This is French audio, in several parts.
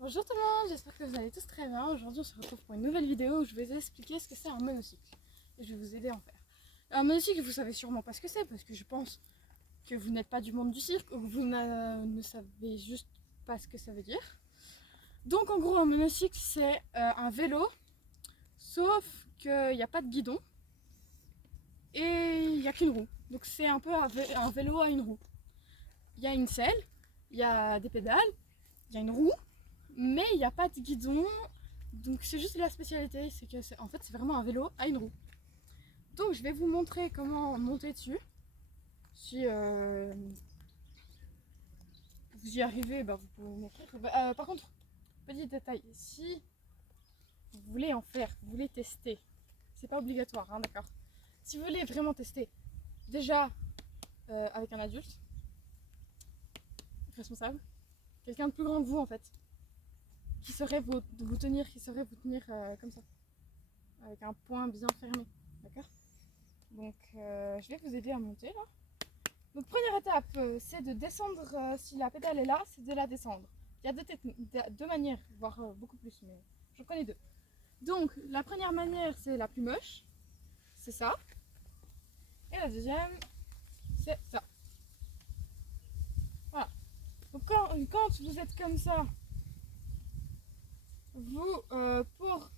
Bonjour tout le monde, j'espère que vous allez tous très bien. Aujourd'hui on se retrouve pour une nouvelle vidéo où je vais vous expliquer ce que c'est un monocycle. Et je vais vous aider à en faire. Un monocycle, vous savez sûrement pas ce que c'est parce que je pense que vous n'êtes pas du monde du cirque ou que vous ne savez juste pas ce que ça veut dire. Donc en gros un monocycle c'est un vélo, sauf qu'il n'y a pas de guidon et il n'y a qu'une roue. Donc c'est un peu un vélo à une roue. Il y a une selle, il y a des pédales, il y a une roue. Mais il n'y a pas de guidon, donc c'est juste la spécialité, c'est que en fait c'est vraiment un vélo à une roue. Donc je vais vous montrer comment monter dessus. Si vous y arrivez, bah, vous pouvez m'écrire. Par contre, petit détail, si vous voulez en faire, vous voulez tester, c'est pas obligatoire, hein, d'accord. Si vous voulez vraiment tester, déjà avec un adulte, responsable, quelqu'un de plus grand que vous en fait, qui saurait vous tenir, comme ça, avec un point bien fermé, d'accord. Donc je vais vous aider à monter là. Donc première étape, c'est de descendre, si la pédale est là, c'est de la descendre. Il y a deux manières, voire beaucoup plus, mais j'en connais deux. Donc la première manière, c'est la plus moche, c'est ça. Et la deuxième, c'est ça. Voilà. Donc quand vous êtes comme ça, vous, pour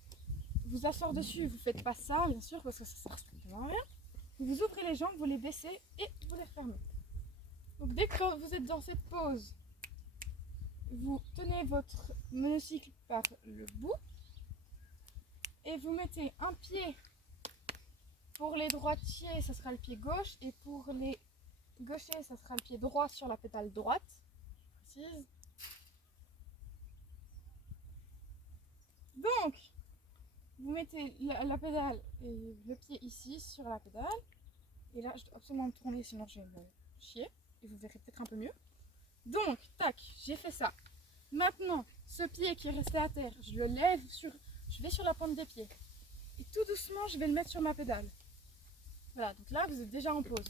vous asseoir dessus, vous faites pas ça, bien sûr, parce que ça sert strictement à rien. Vous ouvrez les jambes, vous les baissez et vous les refermez. Donc dès que vous êtes dans cette pose, vous tenez votre monocycle par le bout et vous mettez un pied. Pour les droitiers, ça sera le pied gauche, et pour les gauchers, ça sera le pied droit sur la pédale droite. Précise. Donc, vous mettez la pédale et le pied ici sur la pédale. Et là, je dois absolument me tourner, sinon je vais me chier. Et vous verrez peut-être un peu mieux. Donc, tac, j'ai fait ça. Maintenant, ce pied qui est resté à terre, je le lève je vais sur la pointe des pieds. Et tout doucement, je vais le mettre sur ma pédale. Voilà, donc là, vous êtes déjà en pause.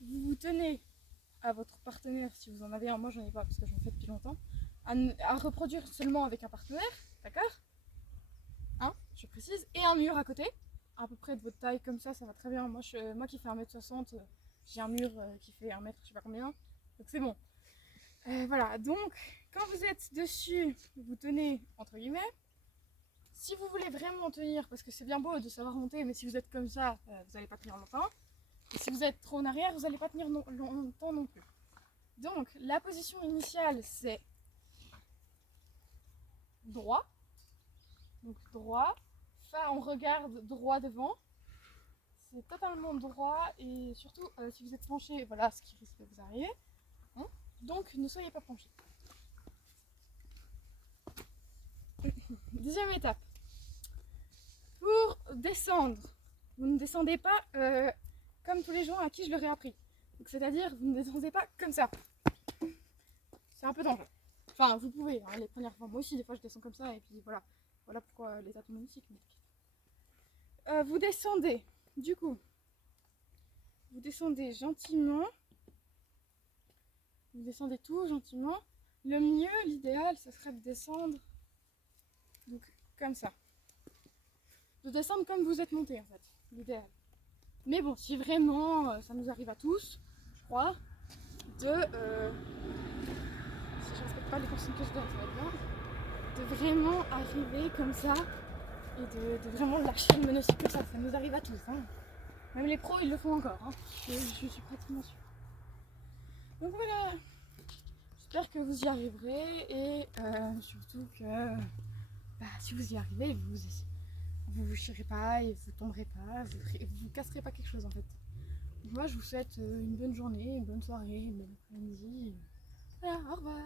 Vous vous tenez à votre partenaire, si vous en avez un, moi j'en ai pas parce que j'en fais depuis longtemps, à reproduire seulement avec un partenaire, d'accord, hein, je précise, et un mur à côté, à peu près de votre taille, comme ça va très bien. Moi qui fais 1m60, j'ai un mur qui fait 1 mètre, je sais pas combien, donc c'est bon. Voilà, donc quand vous êtes dessus, vous tenez entre guillemets. Si vous voulez vraiment tenir, parce que c'est bien beau de savoir monter, mais si vous êtes comme ça, vous n'allez pas tenir longtemps. Et si vous êtes trop en arrière, vous n'allez pas tenir longtemps non plus. Donc la position initiale, c'est droit. Donc droit. Enfin, on regarde droit devant. C'est totalement droit, et surtout si vous êtes penché, voilà ce qui risque de vous arriver. Hein, donc ne soyez pas penché. Deuxième étape. Pour descendre, vous ne descendez pas comme tous les gens à qui je l'aurais appris. C'est-à-dire, vous ne descendez pas comme ça. C'est un peu dangereux. Enfin, vous pouvez, hein, les premières fois. Moi aussi, des fois, je descends comme ça, et puis voilà. Voilà pourquoi l'état de monocycle. Vous descendez, du coup, vous descendez gentiment. Vous descendez tout gentiment. Le mieux, l'idéal, ce serait de descendre donc comme ça. De descendre comme vous êtes monté, en fait, l'idéal. Mais bon, si vraiment, ça nous arrive à tous, je crois, si je respecte pas les consignes que je donne, ça va être bien, de vraiment arriver comme ça et de vraiment lâcher le monocycle comme ça nous arrive à tous. Hein. Même les pros, ils le font encore, hein. Je suis pratiquement sûre. Donc voilà, j'espère que vous y arriverez, et surtout que si vous y arrivez, vous chierez pas et vous tomberez pas, vous casserez pas quelque chose en fait. Donc moi je vous souhaite une bonne journée, une bonne soirée, une bonne après-midi. Voilà, au revoir.